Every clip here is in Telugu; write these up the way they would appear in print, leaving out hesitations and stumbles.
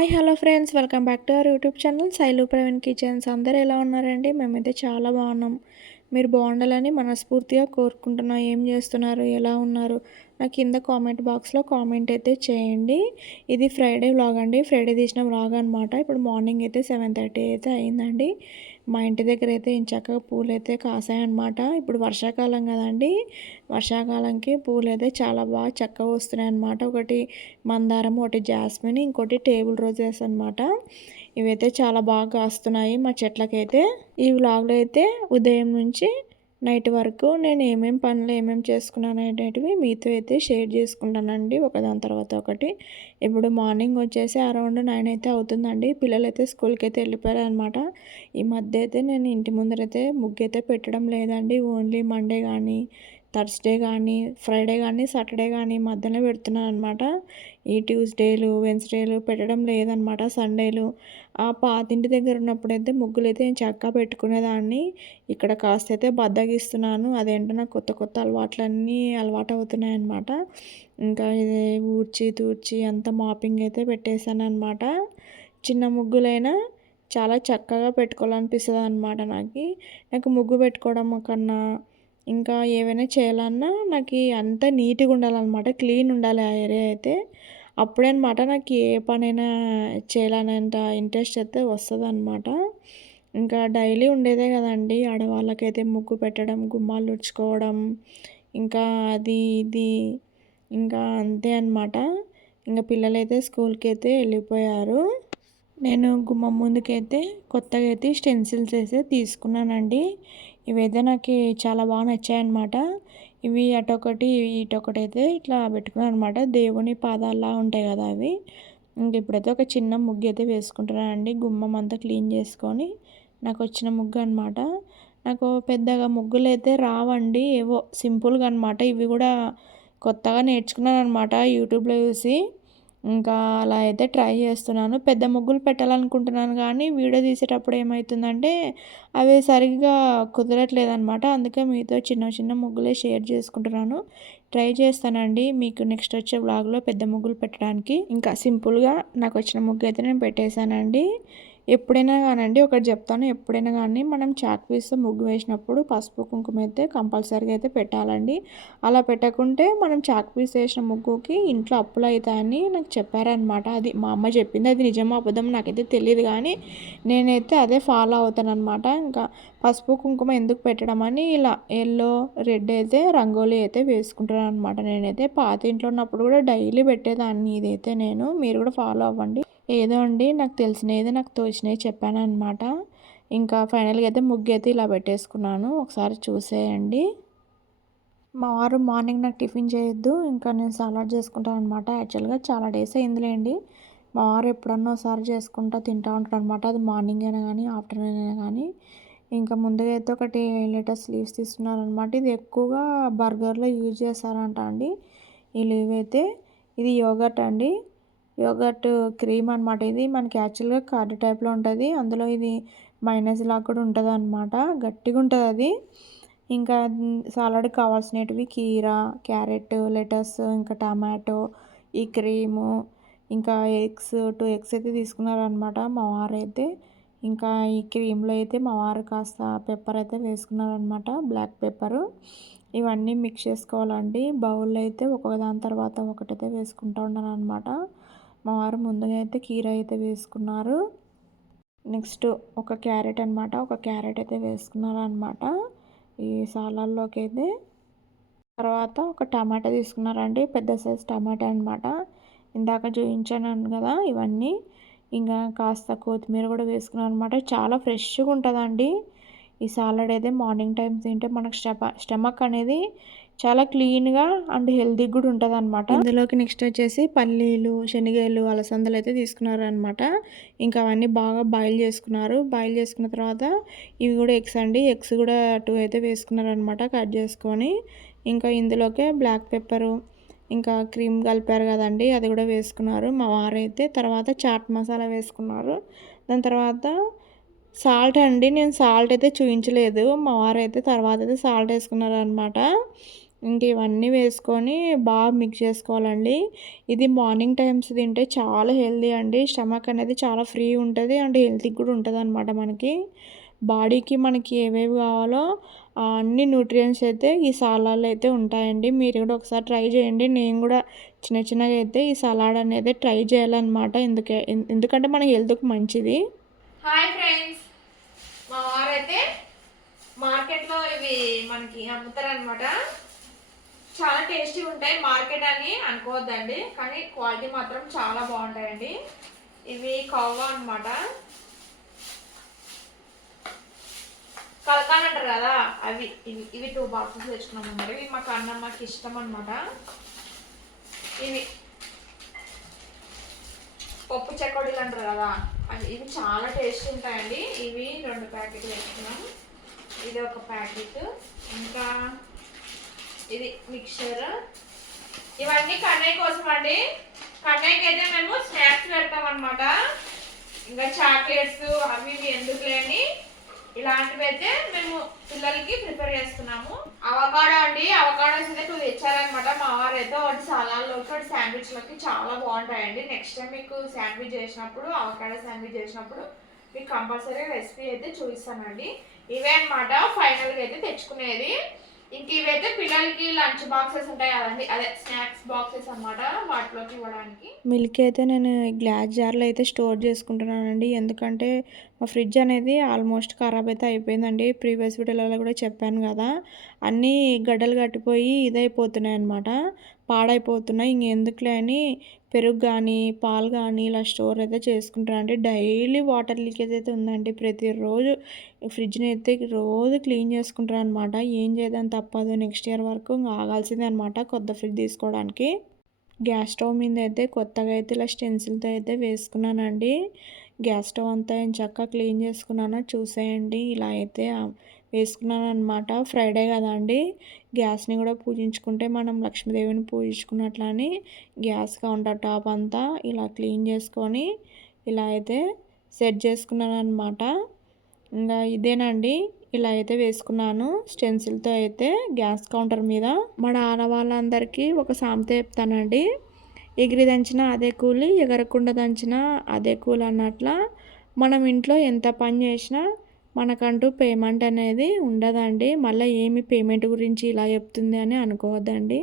Hi hello friends, welcome back to our YouTube channel Shailu Praveen kitchens. అందరూ ఎలా ఉన్నారండి? మేమైతే చాలా బాగున్నాం. మీరు బాగుండాలని మనస్ఫూర్తిగా కోరుకుంటున్నా. ఏం చేస్తున్నారు, ఎలా ఉన్నారు? నాకు కింద కామెంట్ బాక్స్లో కామెంట్ అయితే చేయండి. ఇది ఫ్రైడే వ్లాగ్ అండి, ఫ్రైడే తీసిన వ్లాగ్ అనమాట. ఇప్పుడు మార్నింగ్ అయితే 7:30 అయితే అయిందండి. మా ఇంటి దగ్గర అయితే చక్కగా పూలు అయితే కాసాయన్నమాట. ఇప్పుడు వర్షాకాలం కదండి, వర్షాకాలంకి పూలు అయితే చాలా బాగా చక్కగా వస్తున్నాయి అన్నమాట. ఒకటి మందారం, ఒకటి జాస్మిన్, ఇంకోటి టేబుల్ రోజెస్ అనమాట. ఇవైతే చాలా బాగా కాస్తున్నాయి మా చెట్లకైతే. ఈ వ్లాగ్లో అయితే ఉదయం నుంచి నైట్ వరకు నేను పనులు ఏమేమి చేసుకున్నాను అనేటివి మీతో అయితే షేర్ చేసుకుంటానండి, ఒకదాని తర్వాత ఒకటి. ఇప్పుడు మార్నింగ్ వచ్చేసి అరౌండ్ 9 అయితే అవుతుందండి. పిల్లలు అయితే స్కూల్కి అయితే వెళ్ళిపోయారు అనమాట. ఈ మధ్య అయితే నేను ఇంటి ముందరైతే ముగ్గు అయితే పెట్టడం లేదండి. ఓన్లీ మండే కానీ, థర్స్డే కానీ, ఫ్రైడే కానీ, సాటర్డే కానీ మధ్యలో పెడుతున్నాను అనమాట. ఈ ట్యూస్డేలు, వెన్స్డేలు పెట్టడం లేదనమాట. సండేలు ఆ పాతింటి దగ్గర ఉన్నప్పుడైతే ముగ్గులైతే నేను చక్కగా పెట్టుకునేదాన్ని. ఇక్కడ కాస్త అయితే బద్దగిస్తున్నాను. అదేంటో నాకు కొత్త కొత్త అలవాట్లన్నీ అలవాటు అవుతున్నాయి అన్నమాట. ఇంకా ఇది ఊడ్చి తూడ్చి అంత మాపింగ్ అయితే పెట్టేశాను అనమాట. చిన్న ముగ్గులైనా చాలా చక్కగా పెట్టుకోవాలనిపిస్తుంది అనమాట. నాకు ముగ్గు పెట్టుకోవడం కన్నా ఇంకా ఏవైనా చేయాలన్నా నాకు అంత నీట్గా ఉండాలన్నమాట. క్లీన్ ఉండాలి ఆ ఏరియా అయితే. అప్పుడే అనమాట నాకు ఏ పనైనా చేయాలనేంత ఇంట్రెస్ట్ అయితే వస్తుందన్నమాట. ఇంకా డైలీ ఉండేదే కదండి ఆడవాళ్ళకైతే ముగ్గు పెట్టడం, గుమ్మాలు తుడుచుకోవడం, ఇంకా అది ఇది ఇంకా అంతే అనమాట. ఇంకా పిల్లలైతే స్కూల్కి అయితే వెళ్ళిపోయారు. నేను గుమ్మం ముందుకైతే కొత్తగా అయితే స్టెన్సిల్స్ అయితే తీసుకున్నానండి. ఇవైతే నాకు చాలా బాగా నచ్చాయన్నమాట. ఇవి అటొకటి ఇటొకటి అయితే ఇట్లా పెట్టుకున్నాను అనమాట. దేవుని పాదాల్లా ఉంటాయి కదా అవి. ఇంక ఇప్పుడైతే ఒక చిన్న ముగ్గు అయితే వేసుకుంటున్నానండి. గుమ్మం అంతా క్లీన్ చేసుకొని నాకు వచ్చిన ముగ్గు అనమాట. నాకు పెద్దగా ముగ్గులు అయితే రావండి, ఏవో సింపుల్గా అనమాట. ఇవి కూడా కొత్తగా నేర్చుకున్నాను అనమాట యూట్యూబ్లో చూసి. ఇంకా అలా అయితే ట్రై చేస్తున్నాను. పెద్ద ముగ్గులు పెట్టాలనుకుంటున్నాను కానీ వీడియో తీసేటప్పుడు ఏమవుతుందంటే అవి సరిగ్గా కుదరట్లేదనమాట. అందుకే మీతో చిన్న చిన్న ముగ్గులే షేర్ చేసుకుంటున్నాను. ట్రై చేస్తానండి మీకు నెక్స్ట్ వచ్చే వ్లాగ్లో పెద్ద ముగ్గులు పెట్టడానికి. ఇంకా సింపుల్గా నాకు వచ్చిన ముగ్గు అయితే నేను పెట్టేశానండి. ఎప్పుడైనా కానండి ఒకటి చెప్తాను, ఎప్పుడైనా కానీ మనం చాక్ పీస్తో ముగ్గు వేసినప్పుడు పసుపు కుంకుమ అయితే కంపల్సరీగా అయితే పెట్టాలండి. అలా పెట్టకుంటే మనం చాక్ పీస్ వేసిన ముగ్గుకి ఇంట్లో అప్పులు అవుతాయని నాకు చెప్పారనమాట. అది మా అమ్మ చెప్పింది. అది నిజమో అబద్ధం నాకైతే తెలియదు కానీ నేనైతే అదే ఫాలో అవుతాను అనమాట. ఇంకా పసుపు కుంకుమ ఎందుకు పెట్టడం అని ఇలా ఎల్లో రెడ్ అయితే రంగోలీ అయితే వేసుకుంటాను అనమాట. నేనైతే పాత ఇంట్లో ఉన్నప్పుడు కూడా డైలీ పెట్టేదాన్ని. ఇదైతే మీరు కూడా ఫాలో అవ్వండి. ఏదో అండి నాకు తెలిసినది, నాకు తోచినవి చెప్పాను అనమాట. ఇంకా ఫైనల్గా అయితే ముగ్గు అయితే ఇలా పెట్టేసుకున్నాను, ఒకసారి చూసేయండి. మా వారు మార్నింగ్ నాకు టిఫిన్ చేయొద్దు, ఇంకా నేను సలాడ్ చేసుకుంటాను అనమాట. యాక్చువల్గా చాలా డేస్ అయిందిలేండి. మా వారు ఎప్పుడన్నా ఒకసారి చేసుకుంటా తింటూ ఉంటాడు అనమాట. అది మార్నింగ్ అయినా కానీ ఆఫ్టర్నూన్ అయినా కానీ. ఇంకా ముందుగా అయితే ఒకటి లెటర్స్ లీవ్స్ తీసుకున్నారనమాట. ఇది ఎక్కువగా బర్గర్లో యూజ్ చేస్తారంట అండి ఈ లీవ్ అయితే. ఇది యోగర్ట్ అండి, యోగర్ట్ క్రీమ్ అనమాట. ఇది మనకి యాక్చువల్గా కర్డ్ టైప్లో ఉంటుంది. అందులో ఇది మైనస్ లాగా కూడా ఉంటుంది అనమాట. గట్టిగా ఉంటుంది అది. ఇంకా సాలడ్కి కావాల్సినవి కీరా, క్యారెట్, లెటస్, ఇంకా టమాటో, ఈ క్రీము, ఇంకా ఎగ్స్ 2 ఎగ్స్ అయితే తీసుకున్నారనమాట మా వారు అయితే. ఇంకా ఈ క్రీమ్లో అయితే మా వారు కాస్త పెప్పర్ అయితే వేసుకున్నారనమాట, బ్లాక్ పెప్పరు. ఇవన్నీ మిక్స్ చేసుకోవాలండి. బౌల్లో అయితే ఒకదాని తర్వాత ఒకటైతే వేసుకుంటూ ఉన్నాను అనమాట. మా వారు ముందుగా అయితే కీరా అయితే వేసుకున్నారు. నెక్స్ట్ ఒక క్యారెట్ అనమాట, ఒక క్యారెట్ అయితే వేసుకున్నారు అనమాట ఈ సాలాల్లోకి అయితే. తర్వాత ఒక టమాటా తీసుకున్నారండి, పెద్ద సైజ్ టమాటా అనమాట. ఇందాక చూపించాను కదా ఇవన్నీ. ఇంకా కాస్త కొత్తిమీర కూడా వేసుకున్నాను అనమాట. చాలా ఫ్రెష్గా ఉంటుందండి ఈ సాలడ్ అయితే. మార్నింగ్ టైం తింటే మనకు స్టమక్ అనేది చాలా క్లీన్గా అండ్ హెల్తీగా కూడా ఉంటుంది అనమాట. ఇందులోకి నెక్స్ట్ వచ్చేసి పల్లీలు, శనగలు, అలసందలు అయితే తీసుకున్నారనమాట. ఇంకా అవన్నీ బాగా బాయిల్ చేసుకున్నారు. బాయిల్ చేసుకున్న తర్వాత ఇవి కూడా ఎగ్స్ అండి, ఎగ్స్ కూడా 2 అయితే వేసుకున్నారనమాట కట్ చేసుకొని. ఇంకా ఇందులోకే బ్లాక్ పెప్పరు, ఇంకా క్రీమ్ కలిపారు కదండి, అది కూడా వేసుకున్నారు మా వారైతే. తర్వాత చాట్ మసాలా వేసుకున్నారు. దాని తర్వాత సాల్ట్ అండి, నేను సాల్ట్ అయితే చూపించలేదు. మా వారైతే తర్వాత అయితే సాల్ట్ వేసుకున్నారనమాట. ఇంక ఇవన్నీ వేసుకొని బాగా మిక్స్ చేసుకోవాలండి. ఇది మార్నింగ్ టైమ్స్ తింటే చాలా హెల్తీ అండి. స్టమక్ అనేది చాలా ఫ్రీ ఉంటది. అండ్ హెల్తీ కూడా ఉంటదనమాట మనకి. బాడీకి మనకి ఏవేవి కావాలో అన్ని న్యూట్రియంట్స్ అయితే ఈ సలాడ్‌లో అయితే ఉంటాయండి. మీరు కూడా ఒకసారి ట్రై చేయండి. నేను కూడా చిన్న చిన్నగా అయితే ఈ సలాడ్ అనేది ట్రై చేయాలన్నమాట. ఎందుకంటే మన హెల్త్‌కి మంచిది. హాయ్ ఫ్రెండ్స్, మా వారైతే మార్కెట్‌లో ఇవి మనకి అమ్ముతారనమాట. చాలా టేస్టీ ఉంటాయి. మార్కెట్ అని అనుకోవద్దండి, కానీ క్వాలిటీ మాత్రం చాలా బాగుంటాయండి. ఇవి కవ్వా అనమాట, కలకాన్ అంటారు కదా అవి. ఇవి 2 బాక్సెస్ తెచ్చుకున్నాం అన్నమాట. ఇవి మాకు అన్నమ్మకి ఇష్టం అనమాట. ఇవి పప్పు చెకోడీలు అంటారు కదా అది. ఇవి చాలా టేస్టీ ఉంటాయండి. ఇవి 2 ప్యాకెట్లు తెచ్చుకున్నాం. ఇది ఒక ప్యాకెట్. ఇంకా ఇది మిక్చర్. ఇవన్నీ కన్నయ్య కోసం అండి. కన్నయ్యకి అయితే మేము స్నాక్స్ పెడతాం అనమాట. ఇంకా చాక్లెట్స్ అవి ఇవి ఎందుకు లేని ఇలాంటివి అయితే మేము పిల్లలకి ప్రిపేర్ చేస్తున్నాము. అవకాడో అండి, అవకాడోస్ అయితే 2 తెచ్చారనమాట మా వారు అయితే. ఒకటి సలాడ్లోకి, ఒకటి శాండ్విచ్లోకి చాలా బాగుంటాయండి. నెక్స్ట్ టైం మీకు శాండ్విచ్ చేసినప్పుడు, అవకాడో శాండ్విచ్ చేసినప్పుడు మీకు కంపల్సరీ రెసిపీ అయితే చూపిస్తానండి. ఇవే అనమాట ఫైనల్గా అయితే తెచ్చుకునేది. ఇంక ఇవైతే పిల్లలకి లంచ్ బాక్సెస్ ఉంటాయి కదండి, అదే స్నాక్స్ బాక్సెస్ అన్నమాట, వాటిలోకి ఇవ్వడానికి. మిల్క్ అయితే నేను గ్లాస్ జార్లో అయితే స్టోర్ చేసుకుంటున్నానండి. ఎందుకంటే మా ఫ్రిడ్జ్ అనేది ఆల్మోస్ట్ ఖరాబ్ అయితే అయిపోయిందండి. ప్రీవియస్ వీడియోలలో కూడా చెప్పాను కదా, అన్నీ గడ్డలు కట్టిపోయి ఇదైపోతున్నాయి అన్నమాట, పాడైపోతున్నాయి. ఇంకెందుకులే అని పెరుగు కానీ పాలు కానీ ఇలా స్టోర్ అయితే చేసుకుంటానండి. డైలీ వాటర్ లీకేజ్ అయితే ఉందండి. ప్రతిరోజు ఫ్రిడ్జ్ని అయితే రోజు క్లీన్ చేసుకుంటాను అనమాట. ఏం చేద్దాం తప్పదు, నెక్స్ట్ ఇయర్ వరకు ఇంకా ఆగాల్సిందే అనమాట కొత్త ఫ్రిడ్జ్ తీసుకోవడానికి. గ్యాస్ స్టవ్ మీద అయితే కొత్తగా అయితే ఇలా స్టెన్సిల్తో అయితే వేసుకున్నానండి. గ్యాస్ స్టవ్ అంతా నేను చక్కగా క్లీన్ చేసుకున్నాను, చూసేయండి. ఇలా అయితే వేసుకున్నాను అనమాట. ఫ్రైడే కదా అండి, గ్యాస్ని కూడా పూజించుకుంటే మనం లక్ష్మీదేవిని పూజించుకున్నట్లని గ్యాస్ కౌంటర్ టాప్ అంతా ఇలా క్లీన్ చేసుకొని ఇలా అయితే సెట్ చేసుకున్నాను అనమాట. ఇంకా ఇదేనండి, ఇలా అయితే వేసుకున్నాను స్టెన్సిల్తో అయితే గ్యాస్ కౌంటర్ మీద. మన ఆడవాళ్ళందరికీ ఒక సామెత చెప్తానండి, ఎగిరి దంచినా అదే కూలి, ఎగరకుండా దంచినా అదే కూలి అన్నట్ల. మనం ఇంట్లో ఎంత పని చేసినా మనకంటూ పేమెంట్ అనేది ఉండదండి. మళ్ళీ ఏమి పేమెంట్ గురించి ఇలా చెప్తుంది అని అనుకోవద్దండి.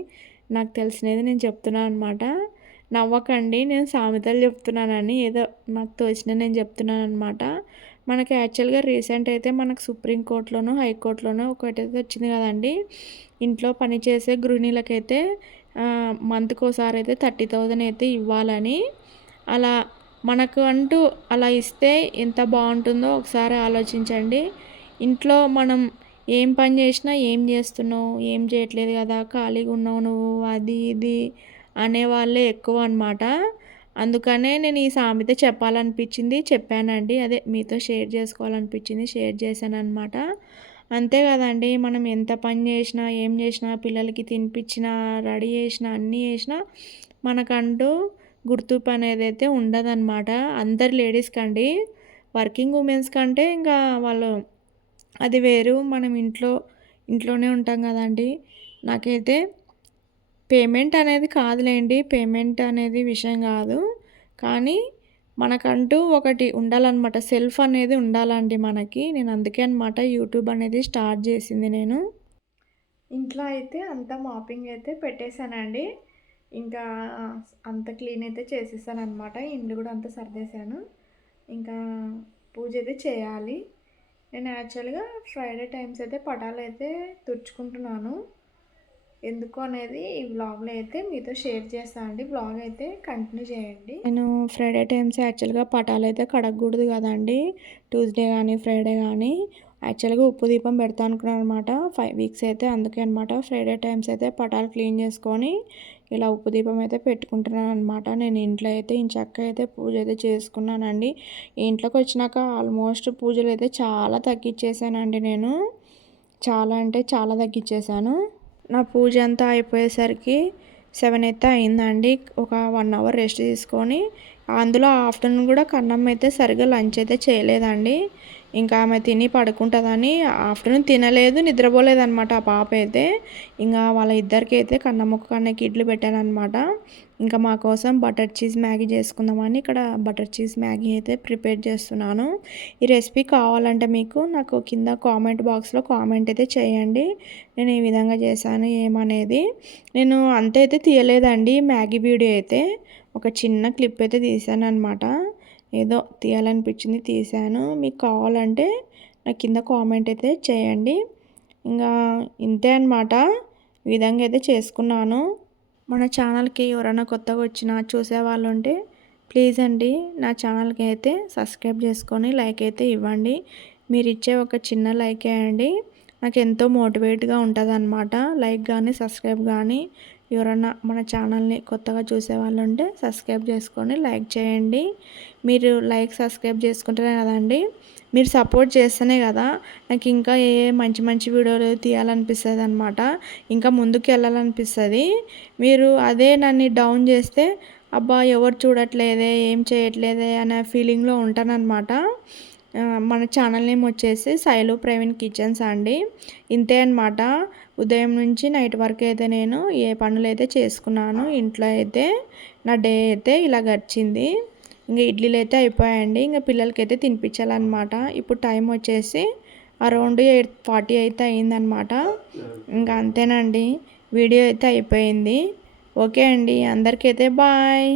నాకు తెలిసినది నేను చెప్తున్నాను అనమాట. నవ్వకండి, నేను సామెతలు చెప్తున్నానని, ఏదో నాకు తోచిన నేను చెప్తున్నాను అనమాట. మనకి యాక్చువల్గా రీసెంట్ అయితే మనకు సుప్రీంకోర్టులోనూ హైకోర్టులోనూ ఒకటైతే వచ్చింది కదండి, ఇంట్లో పనిచేసే గృహిణులకైతే మంత్కి ఒకసారి అయితే 30,000 అయితే ఇవ్వాలని. అలా మనకు అంటూ అలా ఇస్తే ఎంత బాగుంటుందో ఒకసారి ఆలోచించండి. ఇంట్లో మనం ఏం పని చేసినా ఏం చేస్తున్నావు, ఏం చేయట్లేదు కదా, ఖాళీగా ఉన్నావు నువ్వు, అది ఇది అనేవాళ్ళే ఎక్కువ అనమాట. అందుకనే నేను ఈ సామెత చెప్పాలనిపించింది, చెప్పానండి. అదే మీతో షేర్ చేసుకోవాలనిపించింది, షేర్ చేశానన్నమాట. అంతే కదండి, మనం ఎంత పని చేసినా ఏం చేసినా, పిల్లలకి తినిపించినా రెడీ చేసినా అన్నీ చేసినా మనకంటూ గుర్తింపు అనేది అయితే ఉండదన్నమాట. అందరు లేడీస్కి అండి, వర్కింగ్ ఉమెన్స్ కంటే ఇంకా వాళ్ళు అది వేరు. మనం ఇంట్లోనే ఉంటాం కదండి. నాకైతే పేమెంట్ అనేది కాదులేండి, పేమెంట్ అనేది విషయం కాదు, కానీ మనకంటూ ఒకటి ఉండాలన్నమాట, సెల్ఫ్ అనేది ఉండాలండి మనకి. నేను అందుకే అనమాట యూట్యూబ్ అనేది స్టార్ట్ చేసింది. నేను ఇంట్లో అయితే అంతా మాపింగ్ అయితే పెట్టేశానండి. ఇంకా అంత క్లీన్ అయితే చేసేసాను అనమాట. ఇల్లు కూడా అంతా సర్దేశాను. ఇంకా పూజ అయితే చేయాలి. నేను యాక్చువల్గా ఫ్రైడే టైమ్స్ అయితే పటాలు అయితే తుడుచుకుంటున్నాను. ఎందుకు అనేది ఈ వ్లాగ్లో అయితే మీతో షేర్ చేస్తాను అండి. వ్లాగ్ అయితే కంటిన్యూ చేయండి. నేను ఫ్రైడే టైమ్స్ యాక్చువల్గా పటాలు అయితే కడగకూడదు కదండి, ట్యూస్డే కానీ ఫ్రైడే కానీ. యాక్చువల్గా ఉప్పు దీపం పెడతా అనుకున్నాను అనమాట 5 వీక్స్ అయితే. అందుకే అనమాట ఫ్రైడే టైమ్స్ అయితే పటాలు క్లీన్ చేసుకొని ఇలా ఉప్పు దీపం అయితే పెట్టుకుంటున్నాను అనమాట. నేను ఇంట్లో అయితే ఇంచక్క అయితే పూజ అయితే చేసుకున్నానండి. ఇంట్లోకి వచ్చినాక ఆల్మోస్ట్ పూజలు అయితే చాలా తగ్గించేసానండి నేను. చాలా అంటే చాలా తగ్గించేసాను. నా పూజ అంతా అయిపోయేసరికి 7 అయితే అయిందండి. ఒక 1 అవర్ రెస్ట్ తీసుకొని అందులో ఆఫ్టర్‌నూన్ కూడా కన్నం అయితే సరిగ్గా లంచ్ అయితే చేయలేదండి. ఇంకా ఆమె తిని పడుకుంటదని ఆఫ్టర్‌నూన్ తినలేదు, నిద్రపోలేదనమాట ఆ పాప అయితే. ఇంగా వాళ్ళ ఇద్దరికైతే కన్నముక్క కన్నకి ఇడ్లీ పెట్టాననమాట. ఇంకా మా కోసం బటర్ చీజ్ మ్యాగీ చేసుకుందామని ఇక్కడ బటర్ చీజ్ మ్యాగీ అయితే ప్రిపేర్ చేస్తున్నాను. ఈ రెసిపీ కావాలంటే మీకు నాకు కింద కామెంట్ బాక్స్‌లో కామెంట్ అయితే చేయండి. నేను ఈ విధంగా చేశాను ఏమనేది. నేను అంత అయితే తీయలేదండి మ్యాగీ వీడియో అయితే. ఒక చిన్న క్లిప్ అయితే తీశాననమాట. ఏదో తీయాలనిపించింది తీశాను. మీకు కావాలంటే నాకు కింద కామెంట్ అయితే చేయండి. ఇంకా ఇంతే అనమాట. ఈ విధంగా అయితే చేసుకున్నాను. మన ఛానల్‌కి ఎవరైనా కొత్తగా వచ్చినా చూసేవాళ్ళు ఉంటే ప్లీజ్ అండి నా ఛానల్‌కి అయితే సబ్స్క్రైబ్ చేసుకొని లైక్ అయితే ఇవ్వండి. మీరిచ్చే ఒక చిన్న లైకే అండి నాకు ఎంతో మోటివేట్‌గా ఉంటదనమాట. లైక్ గానీ, సబ్స్క్రైబ్ గానీ ఎవరన్నా మన ఛానల్‌ని కొత్తగా చూసేవాళ్ళు ఉంటే సబ్స్క్రైబ్ చేసుకొని లైక్ చేయండి. మీరు లైక్, సబ్స్క్రైబ్ చేసుకుంటేనే కదండీ మీరు సపోర్ట్ చేస్తేనే కదా నాకు ఇంకా మంచి మంచి వీడియోలు తీయాలనిపిస్తదనమాట. ఇంకా ముందుకెళ్ళాలనిపిస్తది. మీరు అదే నన్ను డౌన్ చేస్తే అబ్బా! ఎవరు చూడట్లేదే, ఏం చేయట్లేదే అనే ఫీలింగ్‌లో ఉంటాననమాట. మన ఛానల్ నేమ్ వచ్చేసి శైలు ప్రవీణ్ కిచెన్స్ అండి. ఇంతే అనమాట. ఉదయం నుంచి నైట్ వరకు అయితే నేను ఏ పనులైతే చేసుకున్నాను ఇంట్లో అయితే నా డే అయితే ఇలా గడిచింది. ఇంక ఇడ్లీలు అయితే అయిపోయాయండి. ఇంక పిల్లలకైతే తినిపించాలన్నమాట. ఇప్పుడు టైం వచ్చేసి అరౌండ్ 8:40 అయితే అయిందనమాట. ఇంకా అంతేనండి. వీడియో అయితే అయిపోయింది. ఓకే అండి. అందరికైతే బాయ్.